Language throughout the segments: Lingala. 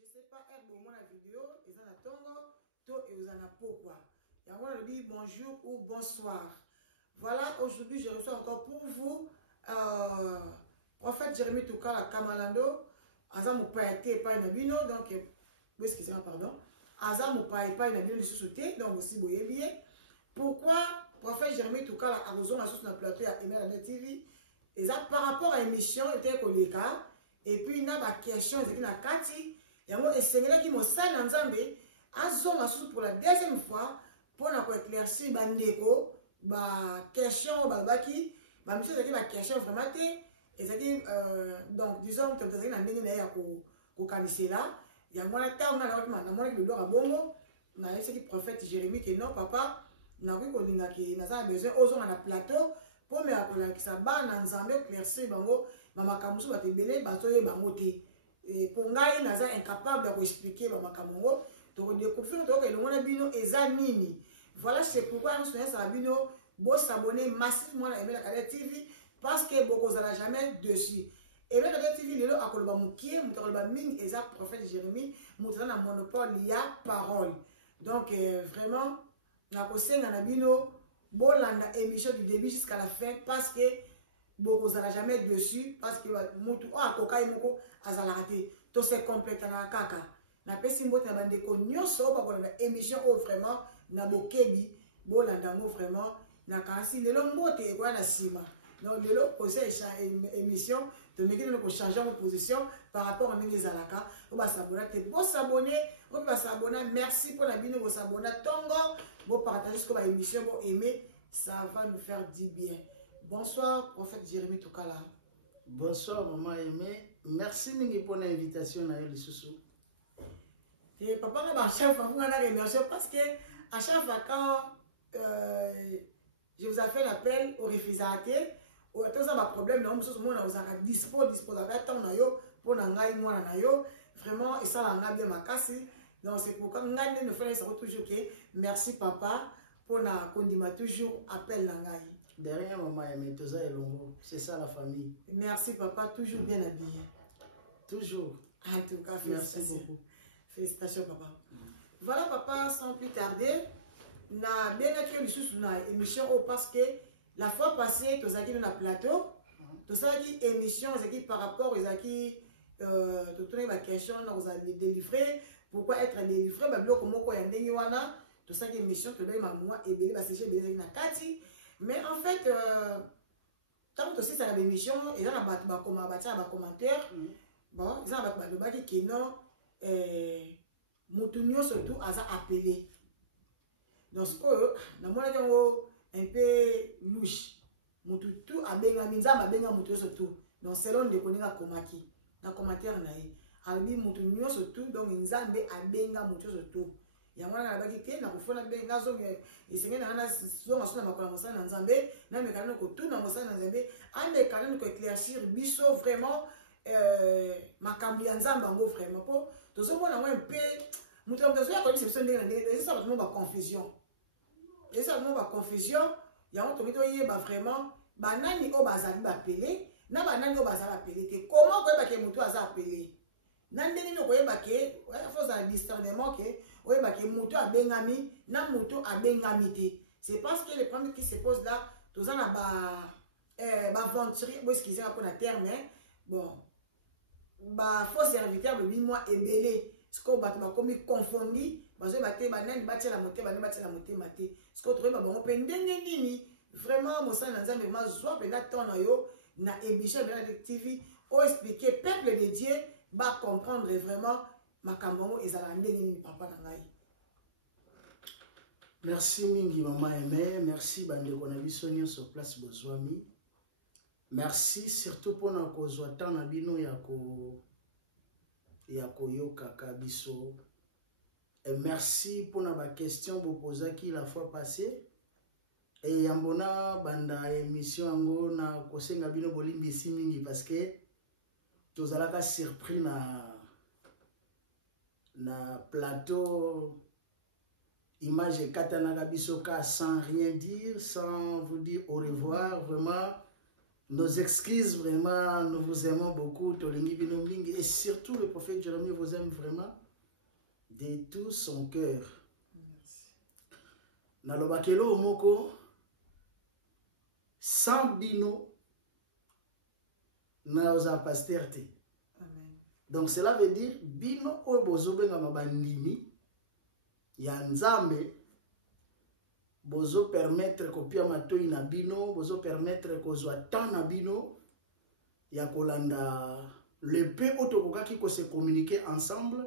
Je sais pas, la vidéo, ils en attendent, toi et vous en avez pourquoi. Et on leur dit bonjour ou bonsoir. Voilà, aujourd'hui, je reçois encore pour vous, prophète Jérémie Toukala Kamalando, Azam Païté pas une abino, donc, excusez-moi, pardon, Azam Païté pas une abino de sous-sauté, donc aussi, vous voyez bien. Pourquoi prophète Jérémie Toukala a besoin de la source dans le plateau à Emel la TV? Et ça, par rapport à l'émission, il était collé, et puis il y a des questions, il y a des Kati. Et c'est là qui m'a salué en Zambé, pour la deuxième fois, pour éclaircir bandeko, question, baki, monsieur a dit la question vraiment, et ça dit, donc disons que vous avez un déni à canaliser là, il y a moins de temps, on a le droit à bongo, on a laissé le prophète Jérémie que non, papa, on a vu qu'on a besoin, osons à la plateau, pour me appeler ça, en Zambé, éclaircir bango, maman Kamusu va te béler, batoye bangote. Et pour ngai naza incapable d'expliquer ma kamongo to découvrir to que le monde bino ezanini. Voilà c'est pourquoi nous sommes à bino bo s'abonner massivement à Emel la TV parce que beaucoup n'ont jamais dessus. Emel la TV lelo akoloba mukie mutoloba ming eza prophète Jérémie mutana na monopole ya parole. Donc vraiment na kosenga na bino bo landa émission du début jusqu'à la fin parce que beaucoup n'ont jamais dessus parce que mutu a kokai moko azala raté to se complète na kaka na pesi mbote na bandeko nyonso ba kolanda émission o vraiment na bokebi bo landango vraiment na kasi lelo mbote ekoya na sima donc lelo conseil émission to meki no ko changer en position par rapport à ndenge zalaka o ba s'abonner te bo s'abonner o ba s'abonner merci pour la bino bo s'abonner tongo bo partager ce que ba émission bo aimer ça va nous faire du bien. Bonsoir, prophète Jérémie Toukala. Bonsoir, maman aimée. Merci pour l'invitation à Elissousou. Et papa, à chaque fois, vous avez remercié parce que à chaque fois, quand je vous ai fait l'appel au réfugié, au temps ça problème, nous sommes disposés à temps pour vraiment, et ça, on a bien ma casse. Donc, c'est pourquoi nous faisons toujours que merci, papa, pour la condima toujours appel Nangaï. Derrière maman aimée, c'est ça la famille. Merci papa, toujours bien habillé. Toujours. En tout cas, merci beaucoup. Félicitations papa. Voilà papa, sans plus tarder, na bien accueilli sous na émission parce que la fois passée, tu as dit dans le plateau, tu as dit émission, par rapport aux acquis, tu as ma question, vous allez délivrer. Pourquoi être délivré? Comment on a dit tout ça qui émission, tu as dit moi et bien, c'est chez na Kati. Mais en fait, tant que c'est à l'émission, il y a des commentaires. Bon, il y a des qui non, Moutounio surtout a appelé. Donc, on a un peu louche. Moutoutou a benga minza ma benga Moutounio surtout. Donc, selon les connaissances komaki, dans le commentaire, on a dit Moutounio surtout, donc Nzambe a benga Moutounio surtout. Yamwana na baki ke na kufona benga zo isenge na ana zo masuna makola mosana na Nzambe na mekana ko tuna mosana na Nzambe ande kana ko éclaircir biso vraiment makambi ya Nzamba ngo vraiment po tozo mona moi un peu muto mtozo ya ko déception ndenge na ndenge ça va confusion et ça va confusion ya on tomito yeba vraiment banani o bazali ba appeler na banani o bazali appeler te comment ko yeba ke muto aza appeler nandeni no ko yeba ke faut ça discernement ke oui, parce que moto a bengami, na moto a bengami te. C'est parce que le problème qui se pose là, tout ça n'a pas aventuré, bon, excusez-moi pour la terme, bon, bah, faux serviteur, le 8 mois est belé. Ce qu'on va comme confondu, parce que baté, banan, baté la moté, banan, baté la moté, maté. Ce qu'on trouve, bah, on peut n'engendini. Vraiment, mon sang, n'ensemble, ma joie, ben, là, ton yo, na ébiché, ben, la TV, ou expliquer, peuple de Dieu, va comprendre vraiment. Merci mingi maman aimée, merci bandeko na biso sur place bozwami. Merci surtout pour na kozwa temps na bino ya koyoka kabiso. Et merci pour na ba question bo posaki la fois passée. Et yambona banda émission ngo na kosenga bino bolimbi si mingi parce que tozalaka surpris na plateau image katana bisoka sans rien dire, sans vous dire au revoir, vraiment Nos excuses, vraiment, nous vous aimons beaucoup. Et surtout, le prophète Jérémie vous aime vraiment de tout son cœur. Nalobakelo Omoko, sans bino, naoza pasterte. Donc cela veut dire, bino obozobe nga mabandimi, ya nzambe, bozo permettre kopia matoi na bino, bozo permettre kozwa temps na bino, ya kolanda le peu otokokaki ko se communiquer ensemble,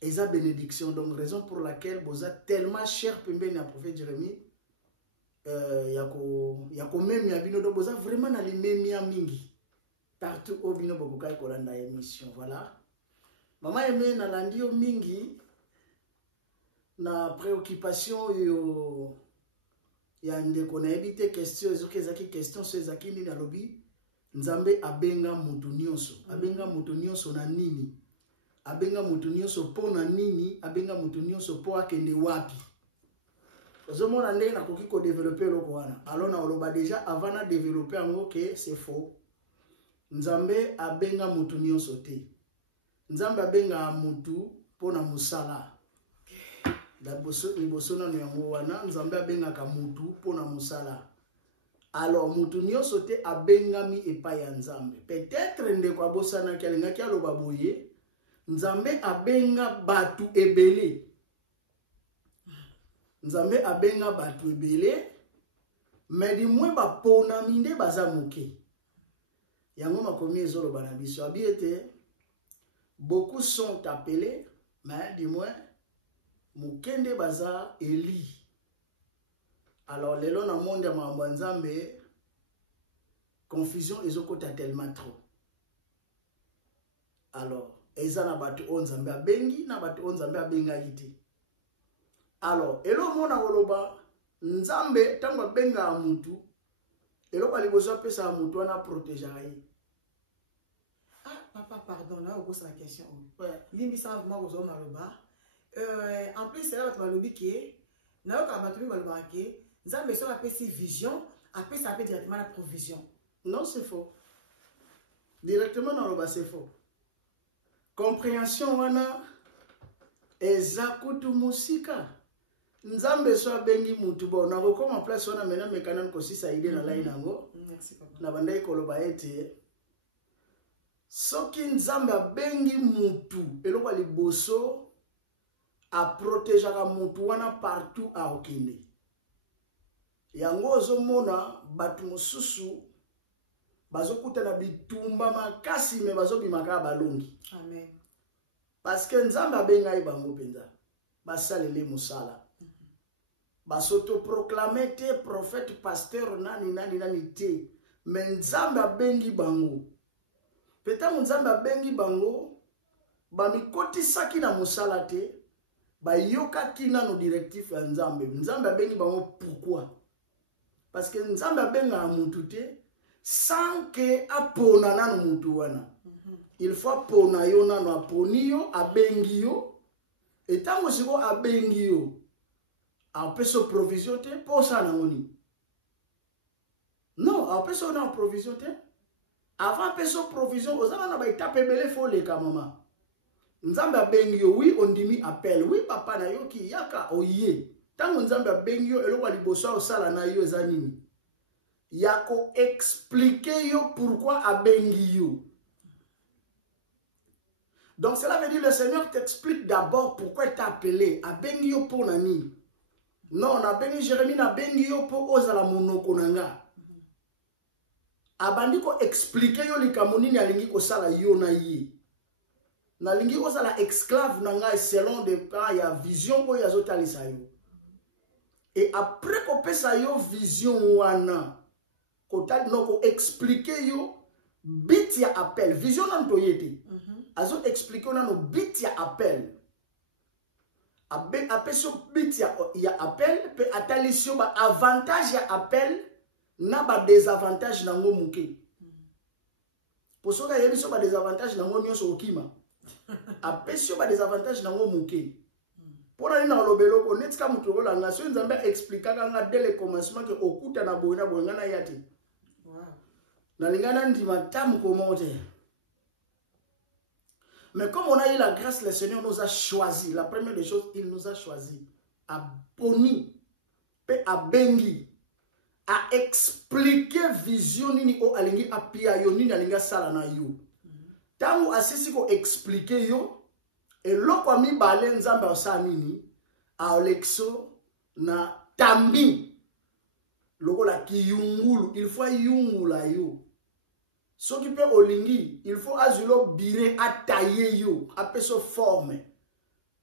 et sa bénédiction. Donc raison pour laquelle boza tellement cher pembeni na prophète Jérémie, yako memi ya bino, donc boza vraiment na limemi ya mingi. Partout au bino bokokai kolanda émission, voilà. Maman aimé na landio mingi, na préoccupation yo ya ndeko na ebite question ezoke ezaki question so ezaki nini alobi nzambe abenga mutu nyonso na nini, abenga mutu nyonso po na nini, abenga mutu nyonso po akende wapi. Ozomona ndenge nakoki ko développer loko wana. Alors na oloba déjà avant na développer ngo que c'est faux. Nzambe abenga mutu nyonso te. Nzambe abenga mutu po na musala. Liboso na yango wana nzambe abengaka mutu po na musala. Alors mutu nyonso te abengami epai ya nzambe. Peut-être ndeko abosana ki alingaki aloba boye nzambe abenga batu ebele. Nzambe abenga batu ebele, mais di mwe ba pona minde baza moke. Yango makomi ezoloba na biso abiete beaucoup sont appelés, mais du moins mukende baza eli. Alors lelo na monde ya mambo nzambe confusion ezokota tellement trop. Alors eza na batu o nzambe abengi na batu o nzambe abenga yite. Alors elo mona woloba nzambe tango abenga mutu elo kwa liboso pesa mutu wana protéger. Ah papa pardon là on pose la question. Ouais, limbi ça vraiment aux hommes maloba. En plus c'est là tu malobi que na yo ka batu maloba que nzambe so appelle si vision, après ça appelle directement la provision. Non, c'est faux. Directement dans le c'est faux. Compréhension wana ezakutu musika. Nzambe so abengi mutu bo na kokoma place wana mena mekana ko sisa ide na line nango. Merci papa. Na bandai koloba ete soki nzambe abengi mutu eloko liboso a protéger mutu wana partout a okinde. Yango ozomona batu mosusu bazokuta na bitumba makasi me bazobimaka balongi. Amen. Parce que nzambe abenga bango penza basalele musala. Basoto proclamer te prophète pasteur nani te. Mais nzambe abengi bango. Peta nzambe abengi bango bamikoti saki na musala te bayoka kina no directif ya nzambe. Nzambe abengi bango pourquoi? Parce que nzambe abenga mutu te sans que apona nanu mutu wana. Il faut apona yo nanu aponi yo abengi yo. Et tango siko abengi yo apeso provision te posa na ngoni. Non, apeso na provision te. Avant peso provision ozana na ba étape belé fo le ka mama. Nzambe abengi yo oui on dimi appel. Oui papa na yo ki yaka oye. Tango nzambe abengi yo eloko liboso osala na yo eza nini? Yako expliquer yo pourquoi abengi yo. Donc cela veut dire le Seigneur t'explique d'abord pourquoi il t'a appelé. Abengi yo pour nani? Non, na bengi Jérémie na bengi yo pour ozala monoko nanga. Abandi ko expliquer yo likambo nini alingi ko sala yo na ye. Na lingi ozala esclave nanga selon de plan ya vision ko yazotalisa yo. Et après qu'on pesa yo vision wana, kotal noko expliquer yo bit ya appel. Vision nan toyete. Azo expliquer on no bit ya appel. Apeso bit ya appel pe atalisio ba avantage ya appel na ba désavantage nango muke. Posoka yebiso ba désavantage nango nyonso okima. Apesio ba désavantage nango muke. Pona ni na lobelo ko netika mutu olanga so nzambe expliquer nga dès le commencement que okuta na boyina boyanga na yati. Wow. Nalingana ndima tam commentaire. Mais comme on a eu la grâce, le Seigneur nous a choisi. La première des choses, il nous a choisi. À boni, à bengi, à expliquer vision nini o alingi apia yo nini alinga sala na yo. Tangu asisi ko expliquer yo, et loko mi bale nzambe osa nini, a olexo na tambi. Loko la ki yungulu, il faut yungula yo. Ce qui peut olingi, il faut azulo bire à tailler yo, à peso forme.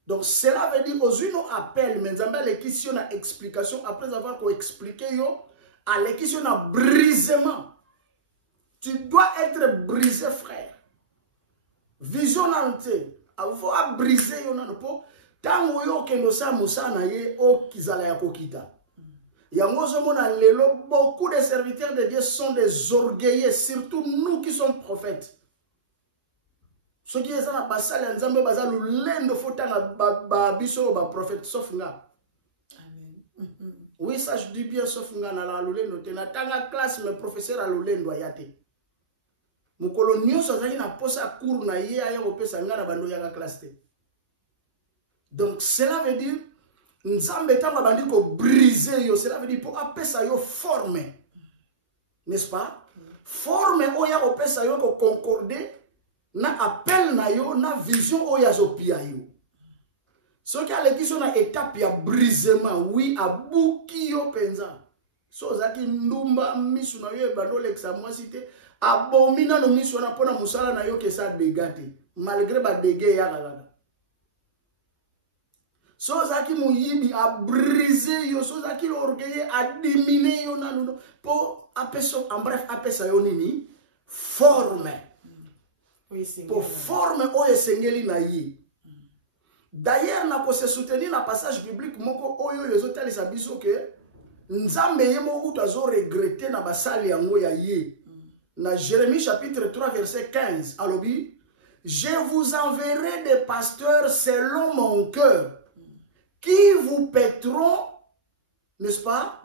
Donc cela veut dire aux une appel, mais nzambe l'équision na explication après avoir ko expliqué yo, à l'équision na brisement. Tu dois être brisé, frère. Vision nante, il faut briser yo na po. Tango yo kendo sa musa na ye o kizala ya kokita. Beaucoup de serviteurs de Dieu sont des orgueilleux, surtout nous qui sommes prophètes. Ceux qui sont dans la salle, ils ont besoin de l'endo fotanga babiso ba prophète sauf nga. Amen. Oui, ça je dis bien sauf nga na la lulendo te na tanga classe mais professeur a lulendo ayate. Mukolo nyonso azali na posa cours na ye aya opesa nga na bando ya classe te. Donc cela veut dire Nzambe tamba bandi ko briser yo, cela veut dire pour apesa yo forme. N'est-ce pas? Forme oya opesa yo ko concorder na appel na yo na vision oya zo pia yo. So ki alekisyo na étape ya brisement, oui abuki yo penza. So zaki ndumba misu na yo bando leksa mwasite abomina no misu na pona musala na yo ke sa dégate malgré ba dégâts ya kaka. So zaki muyibi a briser yo, so zaki l'orgueil a diminuer yo nanuno pour apeso en bref apesa yo nini forme. Pour forme oye sengeli na yi. D'ailleurs na ko se soutenir na passage biblique moko oyo les hôtels sa biso que nzambe yemo utazo regretter na basali yango ya yi. Na Jérémie chapitre 3 verset 15 alobi je vous enverrai des pasteurs selon mon cœur qui vous paîtront, n'est-ce pas,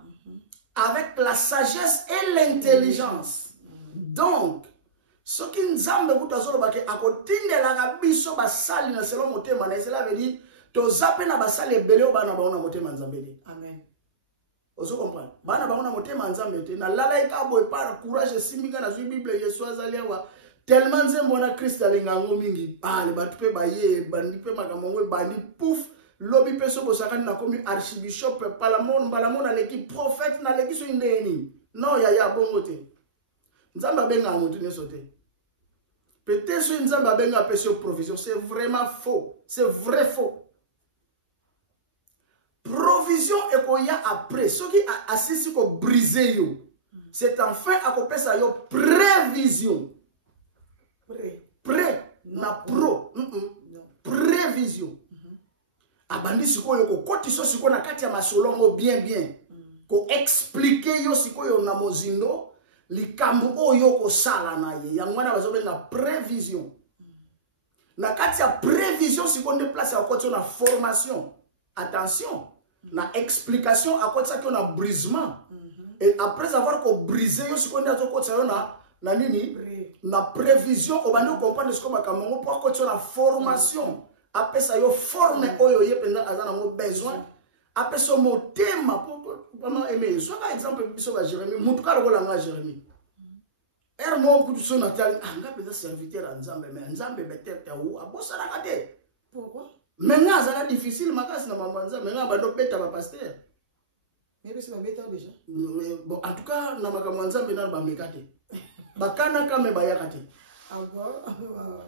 avec la sagesse et l'intelligence. Donc, ce qui nous a dit que à côté de la biso basali na selon motema na cela veut dire to zape na basali beleo bana baona motema nzambe. Amen. Ozo comprendre. Bana baona motema nzambe te na lala ikabo par courage simika na Bible Yesu azali wa tellement nzembo na Christ alingango mingi. Ah le batu pe baye bandi pe makamongwe bandi pouf. Lobi peso bosakani na komi archibishop balamon na l'équipe prophète na l'équipe so indeni. Non ya bongo te. Nzamba benga mutu ne sote. Peut-être so nzamba benga peso provision, c'est vraiment faux. C'est vrai faux. Provision e ko ya après, ce qui assisi ko briser yo. C'est enfin à ko pesa yo prévision. Pré na pro. Prévision. Abandi sikoyo ko koti so siko na kati ya masolongo bien ko expliquer yo sikoyo na mozindo likambu oyo ko sala na ye yangwana bazobenga prévision na kati ya prévision siko nde place ya koti na formation attention na explication à koti ça na brisement et après avoir ko briser yo siko nde azokoti yo na nini na prévision obandi comprendre ce ko bakamongo pour koti na formation. Après ça, yo forme oyo ye pendant azana mo besoin. Après ça, mon thème pour vraiment aimer. Soit par exemple, biso ba Jérémie, mutuka lokola nga Jérémie. Mo kutu so na tali, nga peza serviteur nzambe, mais nzambe betete ou abosa na kate. Pourquoi? Mais nga azala difficile makasi na mama nzambe, nga bando beta ba pasteur. Mais c'est ba beta déjà. Bon, en tout cas, na makamwa nzambe na ba mekate. Bakana kame ba yakate.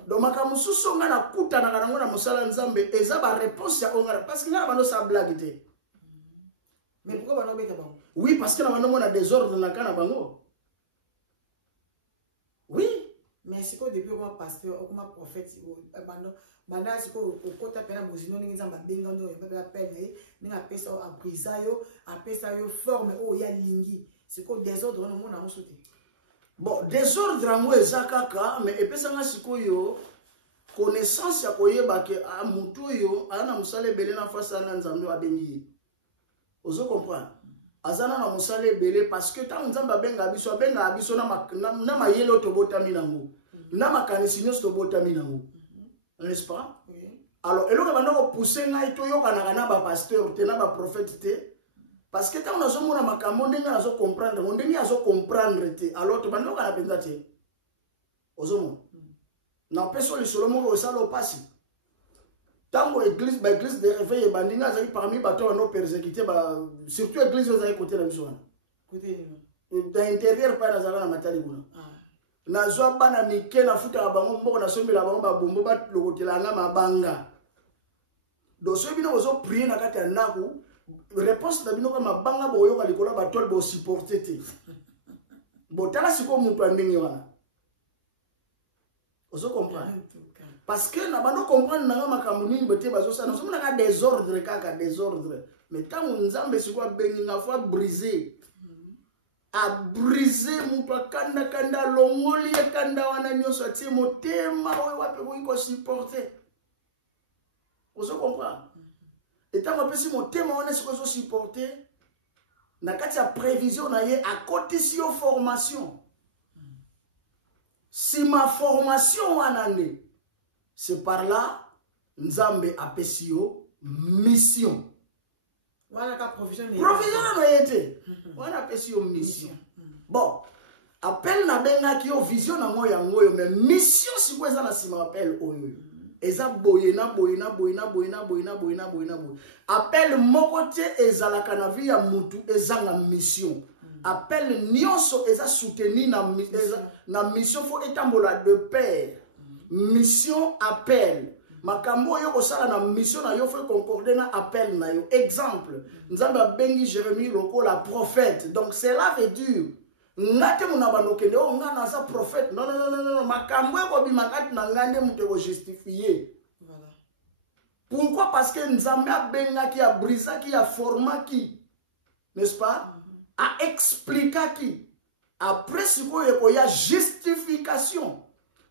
Donc makamu suso nga na kuta na kanango na musala nzambe eza ba réponse ya ongara parce que nga bano sa blague te. Mais pourquoi bano beta bango? Oui, parce que na bano mona désordre na kana bango. Oui, mais c'est quoi depuis comme pasteur ou comme prophète banda siko okota pena mozino ningi nzamba benga ndo pena pene ninga pesa aprisa yo forme o ya lingi. C'est quoi désordre na mona musote? Bon, désordre yango eza kaka, mais epesanga sikoyo connaissance ya koyeba ke a mutu yo ana musale belé na face na nzambe abengi. Ozo comprendre? azana na mosala ebele parce que tant nzambe abenga biso na mayele oyo tobotami nango na makanisi nyonso tobotami nango, n'est-ce pas? Alors eloko banda kopousse ngai toyokanaka na bapasteur te na baprophète te parce que tant nazomona makambo ndenge nazocomprendre ngo ndenge azocomprendre te alors tobanda yokana mpenza te ozomona na peso lisolo moko osala opasi tango église de réveil ebandi nga azali parmi bato bano persécuté surtout église ozali côté na biso wana na intérieur pa nazalaka na matali kuna nazwa bana mike nafutaka bango mboko nasombela bango babombo balokotelanga mabanga donc soki bino bozoprie na kati ya ndako réponse na bino ka mabanga boyoka likolo batole bosupporte te botala sikoyo moto ya ndenge wana ozocomprendre parce que na bando comprendre nanga makambo nini bote bazosala nazomona ka désordre kaka désordre mais ntango nzambe sikoyo abengi nga fo abriser moto akandakanda alongoli ekanda wana nyonso atie motema oyo wape koki kosupporte ozocomprendre etango apesi motema wana sikoyo ezosupporte na kati ya prévision na ye akotisi yo formation si ma formation wana nde c'est par là nzambe apesi yo mission wana ka provision na ye te wana apesi yo mission bon appel na bengaki yo vision nango yango oyo mais mission sikoyo eza na nsima appel oyo eza boye na boye appel moko te ezalaka na vie ya mutu ezanga mission appel nyonso eza soutenu na mission fo etambola de pair mission appel makambo oyo kosala na mission na yo fo concorde na appel na yo exemple nzambe abengi Jérémie lokola prophète donc cela veut dire ngate muna bandokende o nga naza prophète non makambo ekobima kati na ngande mutu ekojustifie voilà pourquoi parce que nzambe abengaki abrisaki aformaki n'est-ce pas a explikaki après sikoyo ekoya justification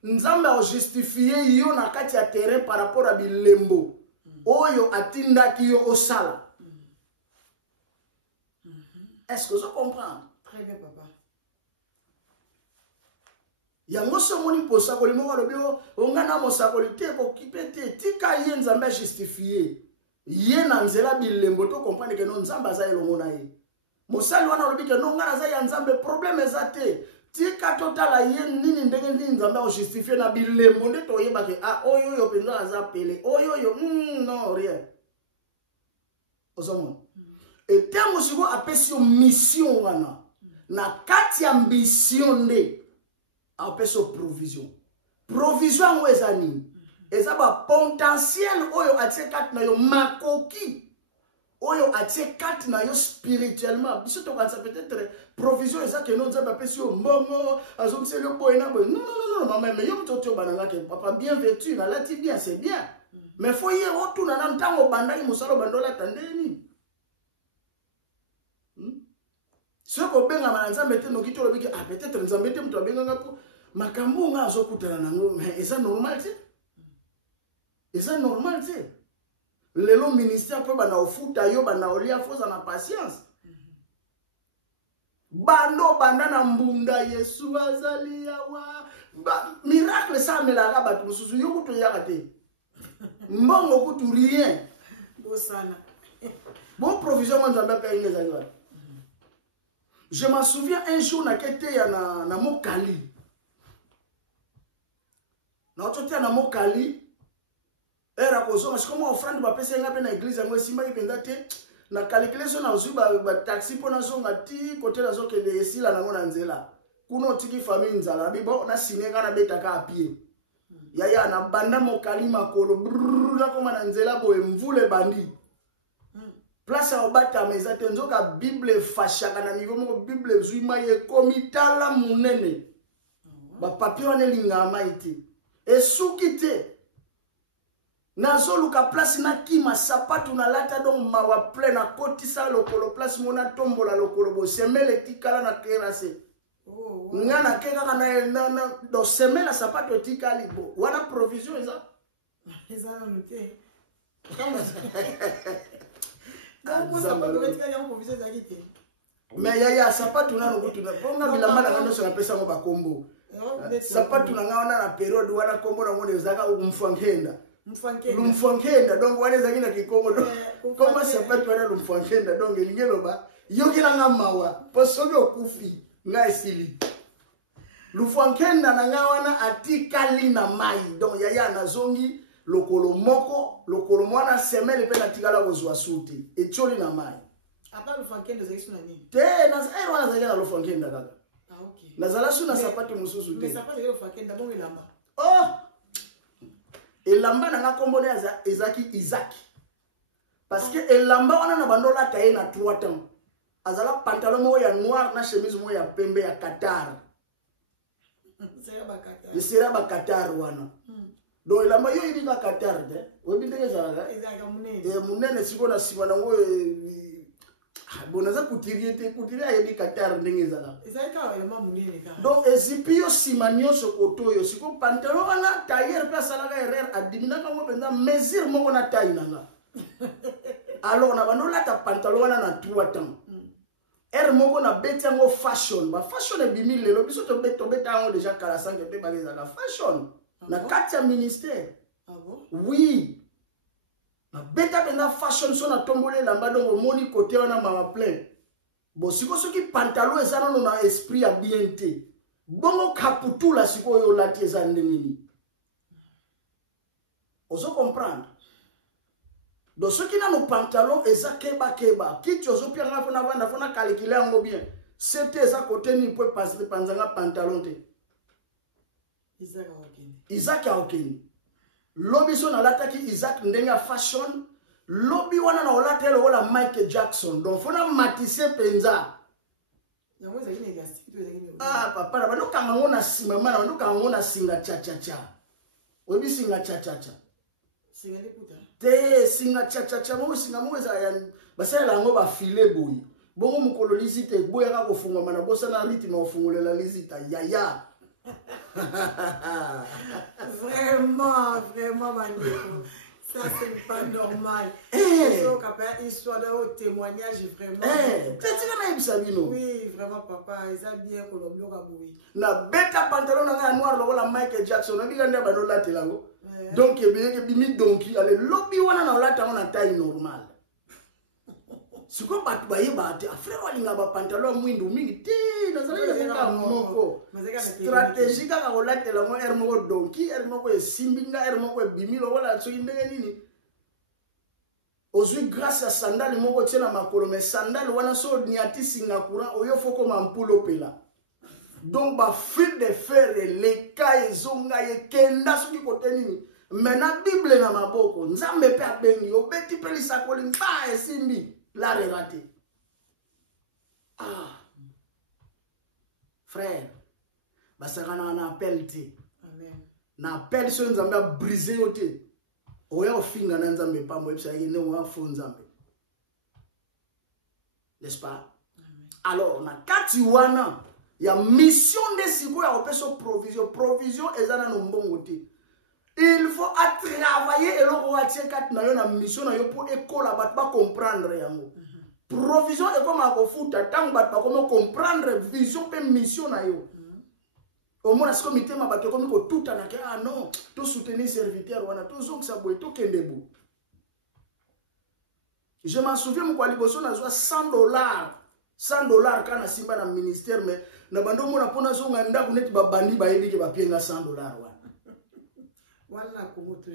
nzambe ajustifie yo na kati ya terrain par rapport à bilembo oyo atindaki yo osala. Est-ce que vous comprenez? Très bien, papa. Yango somoni posakoli moko lobio ongana mosakoli te ko kipete tika ye nzambe justifier ye na nzela bilembo to comprendre que non nzamba za elongo na ye mosali wana lobi que non ngana za ya nzambe problème ezate tika totala ye nini ndenge nini nzambe o justifier na bilembo nde to yeba ke ah oyo yo penza aza pele oyo yo non rien ozomona et tango siko apesi yo mission wana na kati ya ambition nde apeso provision. Provision yango eza nini? Eza ba potentiel oyo atie kati na yo makoki. Oyo atie kati na yo spirituellement. Biso to kanisa peut-être provision eza ke non nzambe apesi yo mbongo, azokisi yo boy na boy. Non, maman, mais yo mtoto bananga ke papa bien vêtu, na lati bien, c'est bien. Mais faut y retourner na ntango bandaki mosalo bandola tandeni. Ce qu'on benga na nzambe te nokito lobi ke peut-être nzambe te mto benga ngapo makambo nga azokutana nango mais eza normal te. Eza normal te. Lelo ministère pe bana ofuta yo bana olia foza na patience. Bando banda na mbunda Yesu azali yawa. Miracle ça melaka batu mususu yo kuto yakate. Mbongo kutu rien. Bosana. Bon provision mo nzambe ka ile zali. Je m'en souviens un jour na kete ya na Mokali. Na otote na Mokali. Era kozonga sikomo offrande ba pesa nga pe na église yango simba ipenza te na calculation na osu ba taxi pona zonga ti côté la zoke de esila nango na nzela. Kuno tiki famille nzala bibo na sineka na betaka a pied. Yaya na banda Mokali makolo na koma na nzela boye mvule bandi. Place à obata meza tenzoka Bible fashaka na niveau moko Bible zuima ye komitala munene. Ba papier wane lingama ite. Esukite. Nazo luka place na kima sapatu na lata donc mawa plein na kotisa lokolo place mona tombola lokolo bo semele tikala na kerase. Ngana keka na do semela sapatu tikali bo. Wana provision eza. Eza noté. Mais yaya sapatu na ngutuna ponga bilamba na ngano so pesa mo bakombo sapatu na ngana na period wana kombo na ngone zaka umfwankenda lumfwankenda donc wana zaki na kikombo koma sapatu wana lumfwankenda donc elingelo ba yokila ngamawa posoki okufi nga esili lumfwankenda na ngawana atikali na mai donc yaya na zongi lokolo moko lokolo mwana semele pe na tikala kozwa suti etioli na mai. Apa lufankenda za isu na nini? Te na wana zaika na lufankenda kaka. Ah okay. Nazala su na sapatu mususu te. Mais sapatu lufankenda bongo elamba. Oh. Elamba na nga kombo ne ezaki Isaac. Parce que elamba wana na bandola taye na 3 temps. Azala pantalon mo ya noir na chemise mo ya pembe ya Qatar. Sera ba Qatar wana. Donc elamba yo ibi ka Qatar de. Obi ndenge zala. Ezaka munene. Munene siko na sima na ngo bonaza kutirie ayebi Qatar ndenge ezala. Ezaka elamba munene ka. Donc ezipio sima nyonso kotoyo siko pantalon wana tailleur pe salaka erreur adiminaka ngo penza mesure moko na taille nanga. Alors na banola ta pantalon wana na 3 temps. Er moko na beti yango fashion. Ba fashion ebimi lelo biso to beta yango déjà kala sanke pe bazaka fashion. Na kati ya ministère. Ah bon? Oui. Na beta benga fashion so na tombole lamba donc omoni côté wana mama plein. Bon siko soki pantalon ezana no na esprit ya bien te. Bongo kaputula siko yo lati eza ndengini. Ozo comprendre. Donc ce qui n'a no pantalon eza keba kiti ozo pia nga fona vanda fona calculer yango bien. C'était eza côté ni peut passer panzanga pantalon te. Isaac a okeni. Lobi so na lataki Isaac ndenga fashion. Lobi wana na olate lo la Michael Jackson. Donc fona matisse penza. Yango za ine elastique to ezaki. Ah papa na bano kanga ngona sima mana bano kanga ngona singa cha. Obi singa cha. Singa le puta. Te singa cha mo singa mo za ya basala yango ba filet boyi. Bongo mukolo lizite boya ka kofunga mana bosa na rythme ofungolela lizita yaya. Vraiment, Bandeko. Ça, c'est pas normal. Histoire de témoignage, vraiment. Oui, vraiment, papa. Ça bien qu'on a bloqué. Na beta pantalon na noir la Michael Jackson. On dit qu'on a banola telango. Donc, bimi donki. Allez, lobby wana na lata on a taille normale. Si quoi pas baye ba frère walinga ba pantalon mwindu mingi ti nazala ya moko stratégie ka ko latela mo er moko donki er moko esimbinga er moko bimilo wala so ndenge nini ozui grâce à sandale moko tiena makolo mais sandale wana so niati singa courant oyo foko mampulo pela donc ba fil de fer les cas ezonga yekenda soki kote nini mena bible na maboko nzambe pe abengi obeti pelisa kolimba esimbi la raté. Ah. Frère, basakana na appel te. Amen. Na appel so nzambe a briser yote. Oya ofinga na nzambe pa mo epsa yene wa fo nzambe. N'est-ce pas? Amen. Alors na kati wana ya mission de siko ya opeso provision ezana no mbongo te. Il faut à travailler et l'on va tirer quatre na yo na mission na yo pour école bat pas comprendre yango. Provision et comme à kofuta tant bat pas comment comprendre vision pe mission na yo. Au moins ce comité ma bat comme ko tout na ah non, to soutenir serviteur wana to zonk sa boy to kendebo. Je m'en souviens mon liboso na zo $100 kana simba na ministère mais na bando mona pona zonga ndaku net ba bandi ba yebi ke ba pienga $100 wana.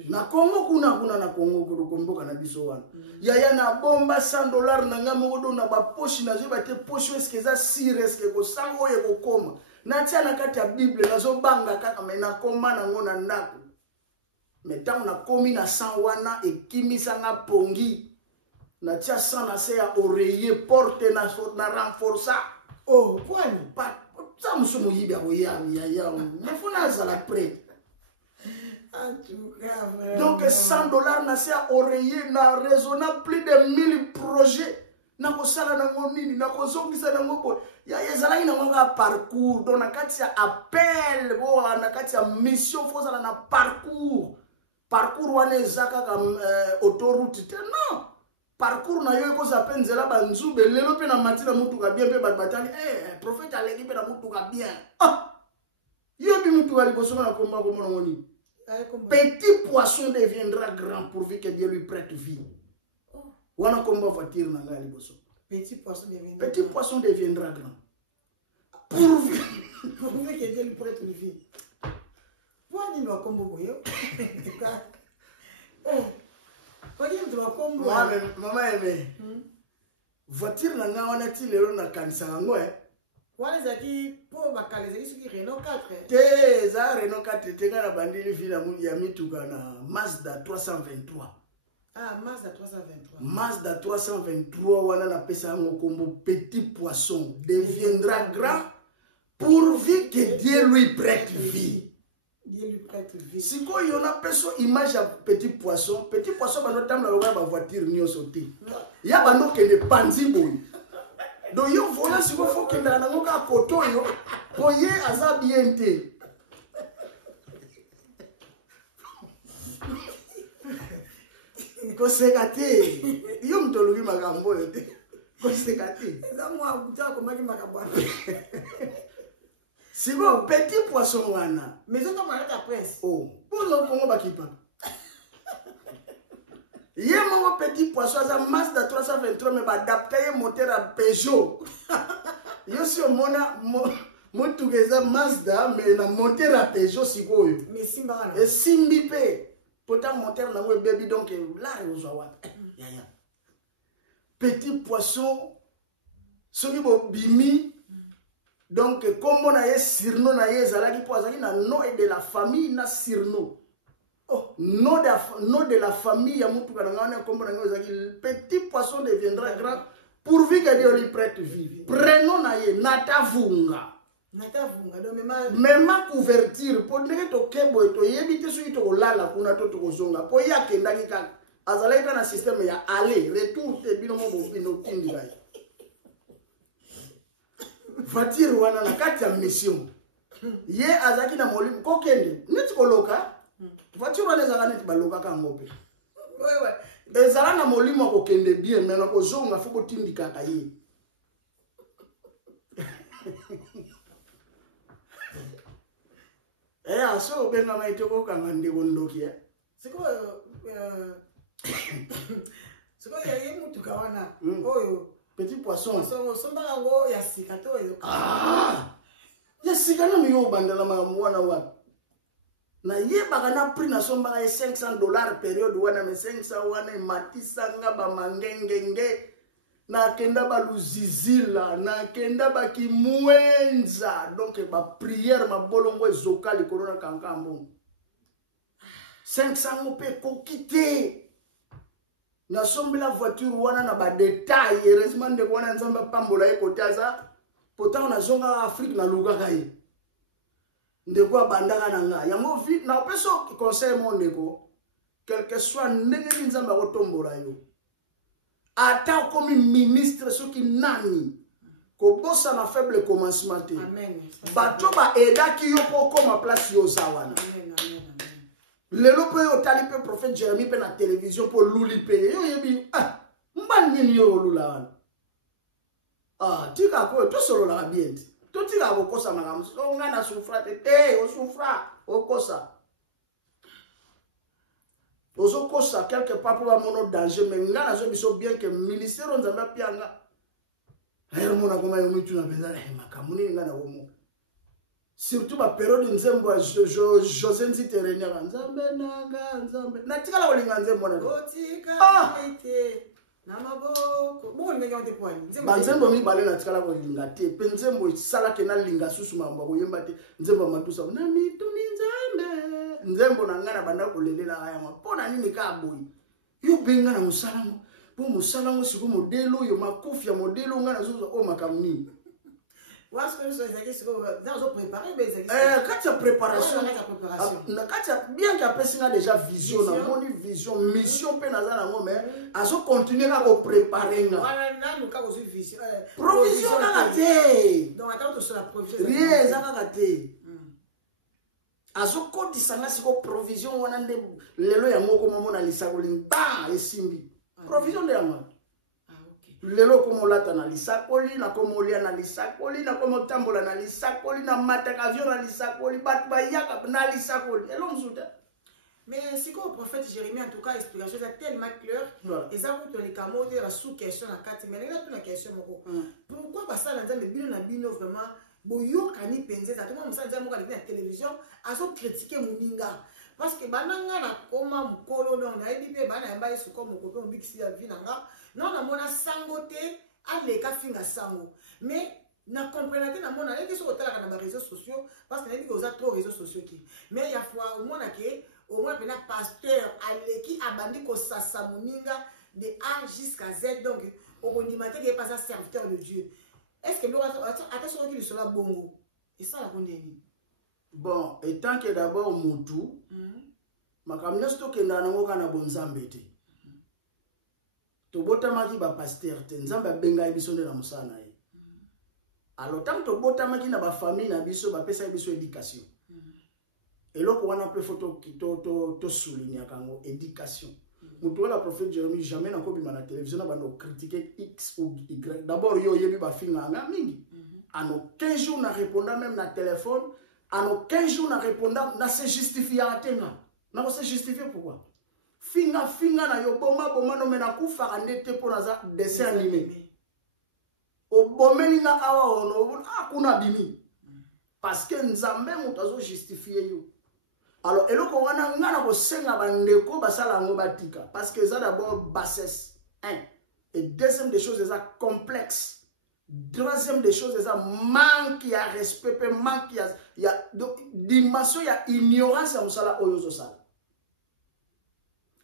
Na Congo kuna na Congo kurukomboka na biso wana. Yaya na bomba $100 na nga moko do na ba poche na zo ba te poche eske za sire eske ko sango ye ko koma. Na tia na kati ya Bible na zo banga kaka me na koma na ngona ndako. Me tango na komi na 100 wana ekimisa nga pongi. Na tia 100 na se ya oreiller porte na renforcer. Oh, kwani? Pa ça musumu yiba ko ya. Me fona za la prête. Donc $100 na se a oreiller na raisonnable plus de 1000 projets na ko sala na ngonini na ko zongisa na ngopo ya yezala ina ngonga parcours donc na kati ya appel bo na kati ya mission faut sala na parcours wana ezaka comme autoroute te non parcours na yo ko sa penzela banzube lelo pe na matina mutuka bien pe batani prophète aleki pe na mutuka bien yo bi mutuka liboso na komba ko mona ngoni petit poisson deviendra grand pourvu que Dieu lui prête vie wana komba voiture na ngali liboso petit poisson deviendra grand pourvu que Dieu lui prête vie wani no kombo boyo Maman aimé. Voiture na nga wana ti lelo na kanisa ngo wana zaki po bakaleza ki Renault 4 te za Renault 4 te kana bandili vila ya mituka na Mazda 323. Mazda 323 wana na pesa ngo kombo petit poisson deviendra grand pourvu que Dieu lui prête vie. Si quoi y en a personne image à petit poisson bano tamla loga ba voiture ni osoté ya bano ke ne panzi boy donc yo vola si ko faut que na ngoka poto yo poye aza bien te ko sekate yo mtolugi makambo yo te ko sekate za mwa buta ko maki makambo si bon petit poisson wana mais on va ta presse bozo kongo bakipa ye mo petit poisson za Mazda 323 mais ba adapter ye moteur à Peugeot yo si omona motugeza Mazda mais na moteur à Peugeot sikoyo mais simba wana et simbi pe pourtant moteur na ngo baby donc là yo wa ya petit poisson soki bo bimi. Donc, comme on a eu Sirno, na nom de la famille na Sirno. Nom de la famille, petit poisson deviendra grand pourvu que Dieu lui prête vie. Prenons na ye Natavunga. Même couverture pour ne to kebo to yebite so to lala kuna to kozonga. Po ya kenda kika. Azala ika na système ya aller retour te bino mo bino tindi kai. Voiture wana na kati ya mission ye azaki na molimo kokende neti koloka voiture wana ezaka neti baloka ka ngope ezala na molimo kokende bien mais na kozonga fo kotindikaka ye aso obenga maite kokanga ndeko ndoki sikoyo ye mutuka wana oyo petit poisson. Ya sika na miyo bandala mwana wana. Na ye bagana prix na somba ya $500 période wana me 500 wana matisanga ba mangengenge na kenda ba luzizila na kenda ba kimwenza donc ba prière ma bolongo ezokali korona kankambo. 500 mo pe kokite. Na sombi la voiture wana na ba détail heureusement de wana nzamba pambola e kotaza pourtant na zonga Afrique na luga kai ndeko bandaka na nga yango vi na peso conseil mon ndeko quel que soit ndenge nzamba ko tombola yo ata comme ministre soki nani ko bossa na faible commencement te amen bato ba edaki yo ko koma place yo zawana lelo pe otali pe prophète Jérémie pe na télévision pour luli pe yo yebi mbani yo lula wana tika ko to solo la bien to tika ko kosa magamu so ngana souffra te o souffra o kosa ozo kosa quelque part pour mono danger mais ngana zo biso bien que ministère nzamba pianga mona koma yo mitu na benza makamuni ngana womo surtout ma période nzembo José Nziterenya nzambe nanga nzambe natikala kolinga nzembo na otika ite na maboko bon menga on te point nzembo mi bale natikala kolinga te pe nzembo sala kena linga susu mamba koyemba te nzembo matusa na mitu ni nzambe nzembo na ngana banda kolelela aya mapona nini ka boyi yo benga na musalamo po musalamo siko modelo yo makofi ya modelo ngana zuza o makamni. Parce que nous sommes préparés, mais quand il préparation, bien qu'il y déjà vision, vision, mission, mais à ce continuer à préparer. Provision, donc attends sur la provision. Rien, ça à ce côté, ça n'a pas provision, on a des lelo ya moko momo na lisakoling ba esimbi. Provision de la main. lelo komo lata na lisakoli na komo lia na lisakoli na komo tambola na lisakoli na mataka avion na lisakoli bat bayaka na lisakoli elo mzuta. Mais si comme le prophète Jérémie, en tout cas, l'explication est tellement claire. Et ça, vous avez la sous-question à 4. Mais là, la question, pourquoi ça, dans le bino vraiment, boyo kani penze, ça tout le monde ça dit la télévision, a so critiquer Mouninga. Parce que bananga na koma mukolo non na ebipe bana mbaye su comme ko on bixi ya vinanga. Non na mona sangote, ale ka finga sango. Mais na comprenate na mona les so otala na réseaux sociaux parce que na dit que vous avez trop réseaux sociaux qui. Mais il y a fois au mona ke au moins un pasteur qui a bandé ko sasa Mouninga de A jusqu'à Z donc on dit matin qu'il est pas un serviteur de Dieu. Est-ce que nous attention qu'il soit bongo et ça la condamne. Bon, étant que d'abord Moutou makamna stoke ndanango kana bonzambe te. To botamaki ba pasteur te nzambe benga biso nde na musana ye. Alors tant to botamaki na ba famille na biso ba pesa biso éducation. Et là, on a fait photo qui te souligne kango éducation. Mutu la prophète Jérémie jamais n'a pas la télévision n'a pas critiquer X ou Y. D'abord yo yebi ba finga nga mingi. À nos 15 jours na répondant même na téléphone, à nos 15 jours na répondant na se justifier atenga. Na se justifier pourquoi? Finga na yo boma no mena kufa ndete pour na dessin animé. O bomeni na awa ono akuna bimi. Parce que nzambe mutazo justifier yo. Alors, et là, on a senga bandeko basala ngo batika parce que ça d'abord bassesse. Un. Et deuxième des choses, c'est complexe. Troisième des choses, c'est manque ya respect, manque ya dimension ya ignorance ya musala oyo sala.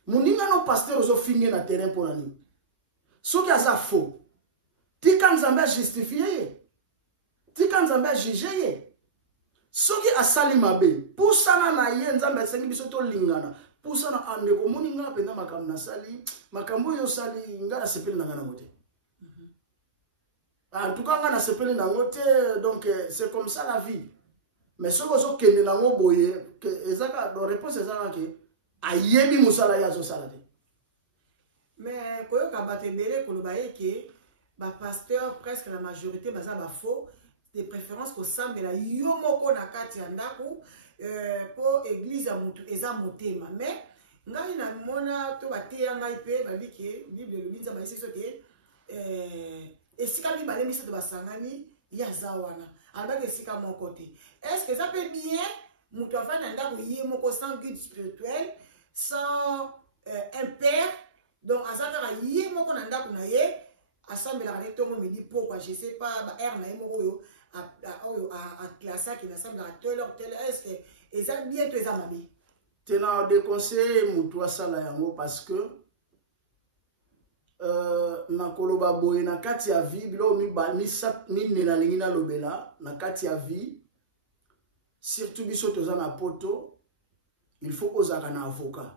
Muninga no pasteur ozo finge na terrain pour nani. Soki aza faux. Tika nzambe justifier. Tika nzambe juger. Soki asali mabe pusana na ye nzambe asengi biso to lingana pusana ande ko moni nga penda makambo na sali makambo yo sali ngana sepeli na ngana mote en tout cas ngana sepeli na ngote donc c'est comme ça la vie mais soko so kende na ngo boye que ezaka do réponse ezaka ke ayebi musala ya zo sala te mais koyo kabate bele ko lobaye ke ba pasteur presque la majorité baza ba faux de préférence ko sambela yo moko na kati ya ndaku po église ya mutu eza motema mais ngai na mona to bateya ngai pe babiki bible lobinza ba isiso ke esika mi bale miso to basangani ya zawana alba esika moko te est-ce que ça peut bien mutu avana ndaku ye moko sans guide spirituel sans un père donc azaka ye moko na ndaku na ye asambela ka tongo midi pourquoi je sais pas ba air na yemo oyo à classer qui l'assemble à telle heure est-ce que eza bien to eza mabe tena de conseiller mutu asala yango parce que na koloba boye na kati ya vie bilo mi nena lingi na lobela na kati ya vie surtout biso toza na poto il faut ozaka na avocat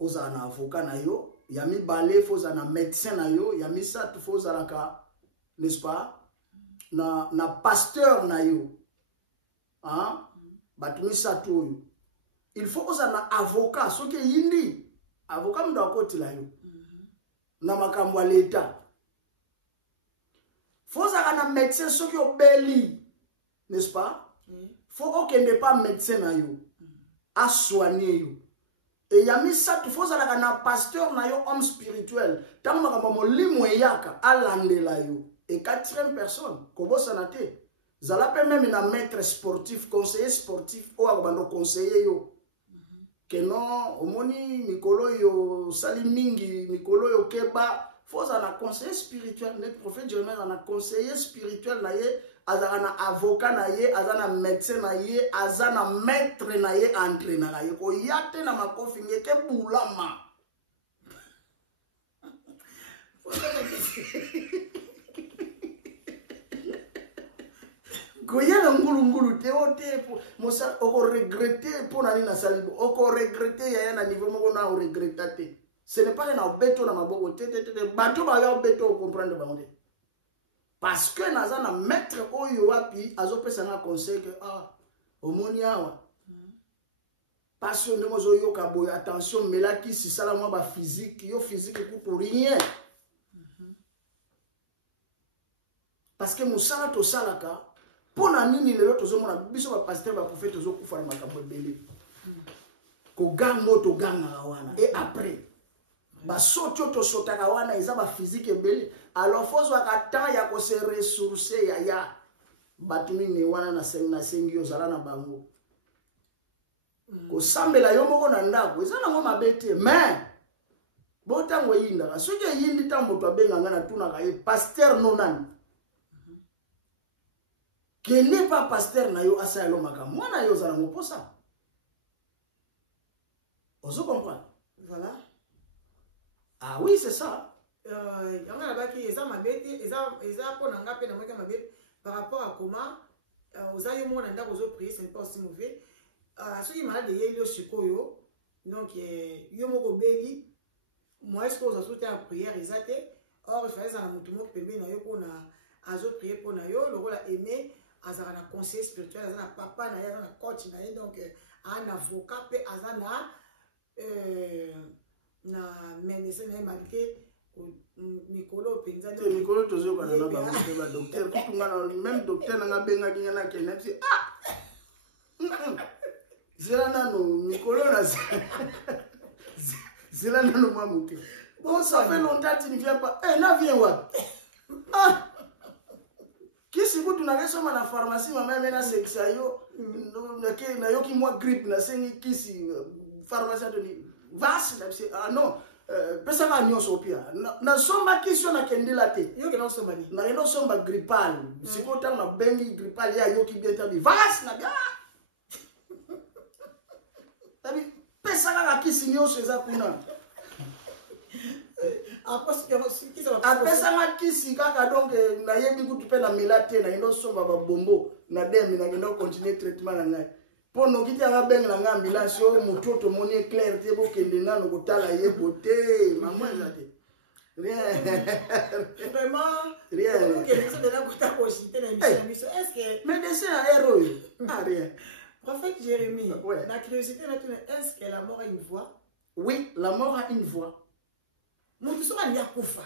ozaka na avocat na yo ya mibale faut ozala na médecin na yo ya misato faut ozalaka n'est-ce pas na pasteur na yo hein batu misato oyo il faut ozala na avocat soki yindi avocat mdo akotila yo na makambo ya leta faut ozala na médecin soki obeli n'est-ce pas faut okende pas médecin na yo a soigner yo et yami ça tu faut ozala na pasteur na yo homme spirituel tango makambo molimo eyaka alandela yo et 4e personne kobosana te zala pe même na maître sportif conseiller sportif o akobando conseiller yo que non omoni mikolo yo sali mingi mikolo yo keba faut na conseiller spirituel net prophète Jérémie na conseiller spirituel na ye azana na avocat na ye azana médecin na ye azana maître na ye entraîneur na ye ko yate na makofi ngeke bulama koyela ngulu te ote mosa oko regretter pour nani na salibo oko regretter ya na niveau moko na regretter ce n'est pas na obeto na maboko te bato ba ya obeto comprendre ba monde parce que naza na maître oyo wapi azopesa na conseil que omoni awa passion de mozo yo kaboy attention melaki si sala moi ba physique yo physique pour rien parce que mosala tosalaka mpona nini lelo tozomona biso bapaster baprofete tozokufa na makambo ebele koganga oyo togangaka wana et après basoti oyo tosotaka wana eza baphysique ebele alors fozwaka temps ya kose ressource ya bato nini wana nasengi ozala na bango kosambela yo moko na ndako eza nango mabe te mais botango eyindaka soki eyindi ntango moto abenganga na tunaka ye paster no nani kende pa paster na yo asala yo makambo mwana yo ozala moposa ozo comprendre voilà. Ah oui c'est ça yango nabaki eza mabe te eza mpo na nga mpe namoki mabe par rapport à comment oza yo moko na ndako ozoprier ce n'est pas aussi mauvais soki malade eyeli yo sikoyo donc yo moko obeli moi ce oza soute ya prière eza te or ifale ezala na motu moko pembeni na yo mpona azoprier mpo na yo lokola aime azala na conseiller spirituel aza na papa na ye aza na coach na ye donc aza na avocat mpe aza na médecin na ye malgré mikolo mpenza mikolo tozokana na bango te badocteur kutunga na même docteur nanga bengaki nga nakende bisi zela nano mikolo na zela nano mwa moke bon ça fait longtemps tu ne viens pas na viens wapi kisi kutu nakesoma na pharmacie mama mena sekisa yo nayoki mwa grippe nasengi kisi pharmacie atoni vasi na bisi non pesaka nyonso pia nasomba kisi yo nakendela te yo kena osomba nini nakenda osomba grippal sikoyo ntango nabengi grippal ye ayoki bien tabi vasi na bia tabi pesaka kaka kisi nyonso eza kuna apesanga kisi kaka donc nayebi kutu mpe namela te nakenda osomba babombo na demi nakenda ocontinue traitement na ngai mpo noki te anga benge na ngai ambulance oyo motu oyo tomoni éclair te bokende nano kotala ye kote mamo eza te médecin ya air oyo rien. Prophète Jérémie, la curiosité maintenant, est-ce que la mort a une voix? Oui, la mort a une voix. Motu soka ndia kufa.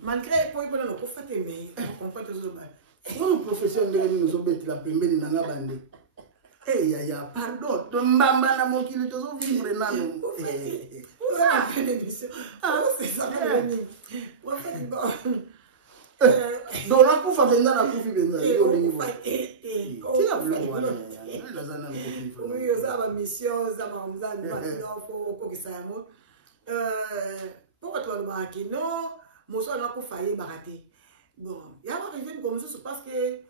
Malgré po ipona no kufa te mais on comprend tout ça. Mon professeur ndenge nous obeti la pembeni na nga bande. Eh ya pardon, to mbamba na mokili tozo vivre nano. C'est ça. Prophète bon. Donc la kufa benza na kufi benza yo lingi bo. Tia blongo wana. Lazana no kufi. Oui, ça va mission, ça va mzani pas ko kisango. Pourquoi toi le marqué non, mon soir n'a pas failli barater. Bon, il y a pas arrivé comme ça parce que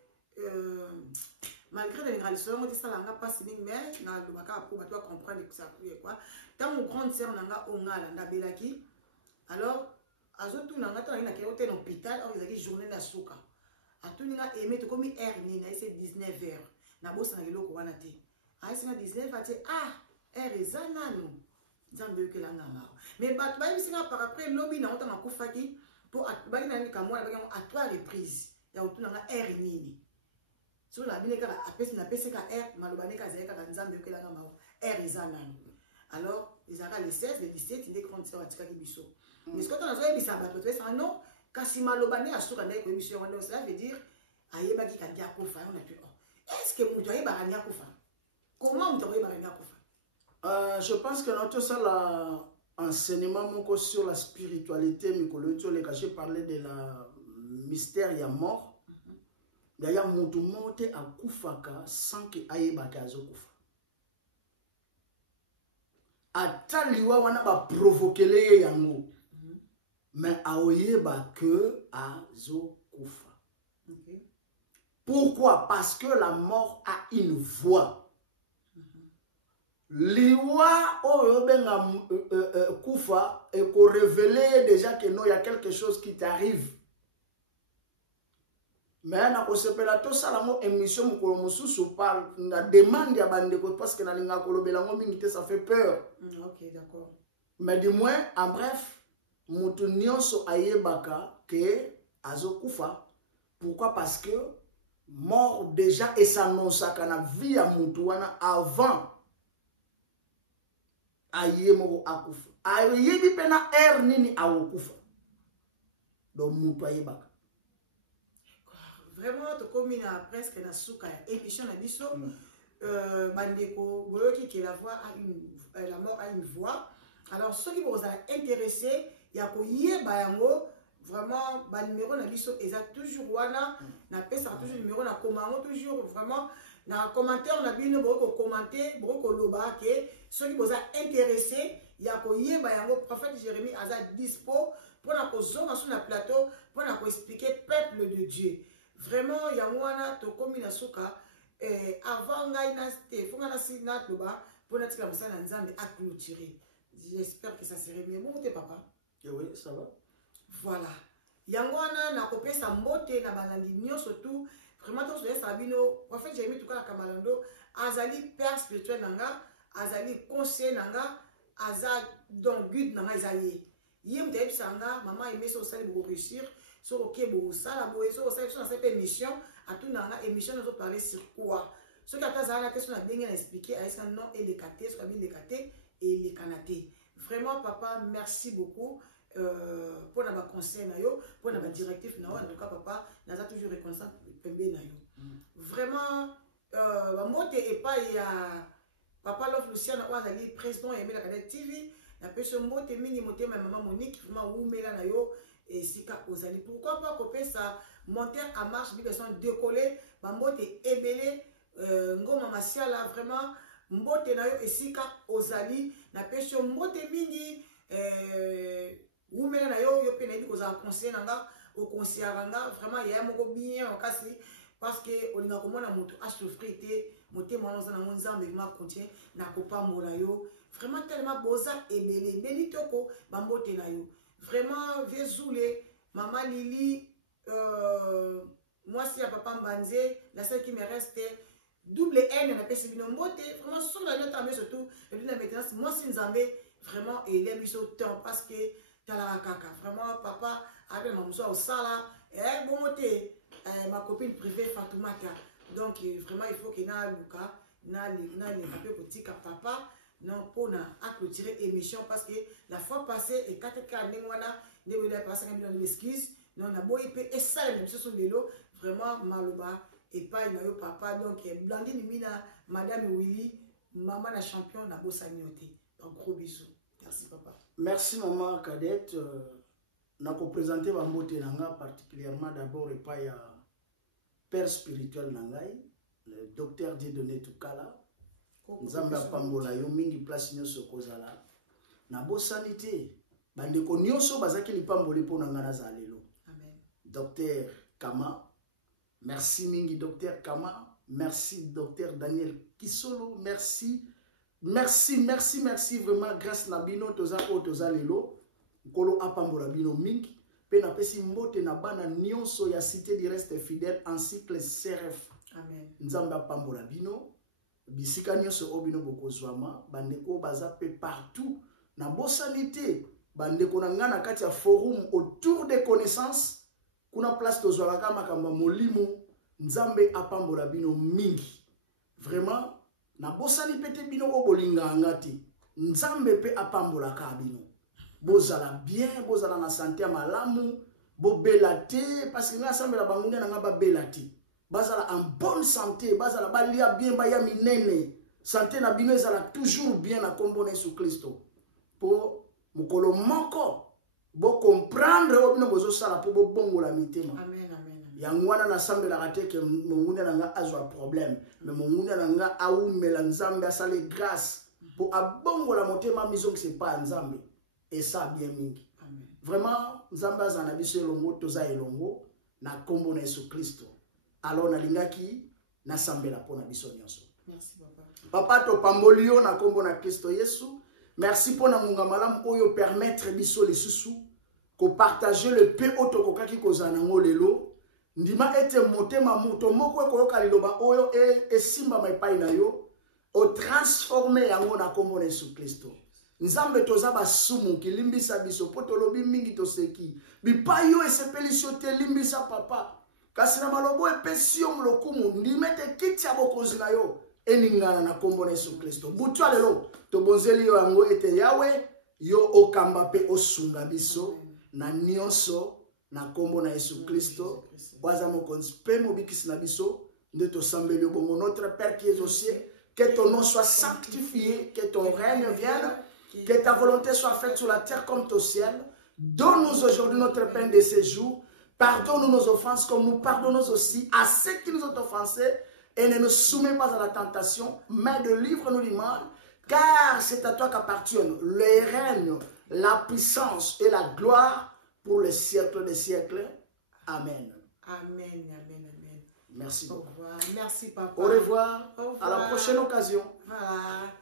malgré les générations, on dit ça n'a pas si bien mais na le baka pour toi comprendre que ça quoi. Tant mon grande sœur n'a onga la belaki. Alors azotu nanga ta na kero te na hôpital or ils journée na suka. Atuni na aimé to comme heure ni na c'est 19h. Na bossa na lelo ko wana te. Ah c'est na 19 ati heure ezana no. Nzambe que la ngama. Mais bat ba bisinga par après lobby na otanga kufaki pour ba na ni kamwa ba à 3 reprises. Ya otuna nga heure nini. So la bineka apesi na pesi ka heure malobane ka zeka ka nzambe que la ngama heure ezana no. Alors ils avaient les 16 les 17 des grandes sœurs atika ki biso. Mais ce que on a zoé bisa ba to ça non kasi malobane asuka na ko biso wana ça veut dire ayeba ki ka dia kufa on a dit est-ce que mutu ayeba ka dia kufa? Comment mutu ayeba ka dia kufa? Je pense que notre salle enseignement sur la spiritualité, j'ai parlé de la mystère ya mort. Il y a mutu mote a kufaka sans que ayeba kazo kufa. Ataliwa wana ba provoquer les yango. Mais aoyeba que azo kufa. Pourquoi? Parce que la mort a une voix. Liwa oyo benga kufa et qu'on révélé déjà que non, il y a quelque chose qui t'arrive. Mais na kosepela to sala mo émission mukolo mususu parle na demande ya bandeko parce que na linga kolobela ngo mingi te ça fait peur. OK, d'accord. Mais du moins en bref, mutu nyonso ayebaka que azo kufa. Pourquoi? Parce que mort déjà et s'annonçaka na vie ya mutu wana avant ayemoko akufa ayebi pena air nini awokufa donc mutu ayebaka vraiment tokomi na presque na suka ya émission na biso bandeko boyoki que la mort a une voix. Alors ceux qui vous ont intéressé ya koyeba yango vraiment ba numéro na biso eza toujours wana na pesa toujours numéro na komango toujours vraiment na commentaire na bino boko commenter boko loba ke ceux qui vous ont intéressé ya koyeba yango prophète Jérémie aza dispo pour na kozonga sur na plateau pour na ko expliquer peuple de Dieu. Vraiment yango wana to komi na suka avant ngai na te fonga na sina loba pour na tika musana nzambe a clôturer. J'espère que ça serait mieux. Bon, t'es papa? Oui, ça va. Voilà. Yangwana na kopesa mbote na balandi nyo surtout vraiment to so sabino prophète Jérémie tuka la kamalando azali père spirituel nanga azali conseiller nanga azali donc guide nanga ezali yem te bisanga maman aimé so sali bo réussir so OK bo sala bo so sali so na cette émission à tout nanga émission nous parler sur quoi ce qui a na question na bien expliquer à ça non et les caté so bien les caté et les canaté. Vraiment papa merci beaucoup pour na ba conseil na yo pour na ba directif na en tout cas papa naza toujours reconnaissant pembe na yo vraiment ba mote et pas ya papa Love Luciana azali président ya Mela Cadet TV na peso mote mingi mote ma maman Monique vraiment umela na yo et sika ozali pourquoi pas couper ça monter à marche bi sont décoller ba mote ebele ngoma masiala vraiment mbote na yo esika ozali na peso mbote mingi umela na yo yo pe na bi koza conseiller nanga au conseiller nanga vraiment ya moko bien okasi parce que olinga komona moto a souffrir te motema na zana nzambe ma contient na kopambola yo vraiment tellement boza ebele beni toko bambote na yo vraiment vezule maman Lili moi si ya papa Mbanze la seule qui me reste double N na pesi bino mbote vraiment sur la note mais surtout et la maintenance moi si nzambe vraiment et aime so temps parce que tala kaka vraiment papa avec maman so au sala bon moté ma copine privée Fatoumata donc vraiment il faut que na luka na les kotika papa non pour na clôturer émission parce que la fois passée et 4 cas ngwana ne pas passer comme excuse non na boy pe et ça même sur vélo vraiment maloba et pas na yo papa donc Blandine Mina madame Willy maman la champion na bosanioté un gros bisou merci papa merci maman Cadette na ko présenter ba mbote nanga particulièrement d'abord et pas ya père spirituel nangai le docteur Dieudonné Tukala nzambe apambola yo mingi place nyonso kozala na bosanité bandeko nyonso bazaki lipamboli pona ngana za lelo amen docteur Kama merci mingi docteur Kama merci docteur Daniel Kisolo merci vraiment grâce na bino toza lelo nkolo apambola bino mingi pe na pesi mbote na bana nyonso ya cité du reste fidèle ainsi que les CRF amen nzambe apambola bino bisika nyonso obino bokozwama bandeko baza pe partout na bosanité bandeko na ngana kati ya forum autour des connaissances kuna place tozwaka makamba molimo nzambe apambola bino mingi vraiment na bosani pete bino obolinga ngati nzambe pe apambola ka bino bozala bien bozala na santé ya malamu bobela te parce que nga sambela bangunde na nga babela te bazala en bonne santé bazala balia bien baya minene santé na bino ezala toujours bien na kombo na Yesu Kristo po mukolo moko bo comprendre obino bozo sala po bo bongola mitema amen amen yangwana na sambela kate ke mungunde na nga azwa problème mais mungunde na nga aumela nzambe asale grâce po abongola motema miso que c'est pas nzambe et ça bien mingi amen vraiment nzambe azana biso elongo toza elongo na kombo na Yesu Kristo alors nalingaki nasambela pona biso nyonso merci papa papa to pambolio na kombo na Kristo Yesu merci pona munga malamu oyo permettre biso lisusu ko partager le peu auto kokaki kozana ngolelo ndima ete motema muto moko ekoyoka liloba oyo esimba maipai na yo o transformer yango na kombo na Yesu Kristo nzambe toza basumu kilimbisa biso potolobi mingi toseki bipai yo esepeliso te limbisa papa kasi na malobo epesi yo mlokumu ndimete kiti ya bokonzi na yo eningana na kombo na Yesu Kristo butu lelo tobonzeli yo yango ete yawe yo okamba pe osunga biso na nyonso na kombo na Yesu Kristo waza mokonzi pe mobikisi na biso nde tosambeli bongo. Notre Père qui es aux cieux, que ton nom soit sanctifié, que ton règne vienne, que ta volonté soit faite sur la terre comme au ciel. Donne-nous aujourd'hui notre pain de ce jour. Pardonne-nous nos offenses comme nous pardonnons aussi à ceux qui nous ont offensés. Et ne nous soumets pas à la tentation, mais délivre-nous du mal. Car c'est à toi qu'appartiennent le règne, la puissance et la gloire pour les siècles des siècles. Amen. Amen, amen, amen. Merci Au beaucoup. revoir. Merci, papa. Au revoir. Au revoir. À la prochaine occasion. Voilà.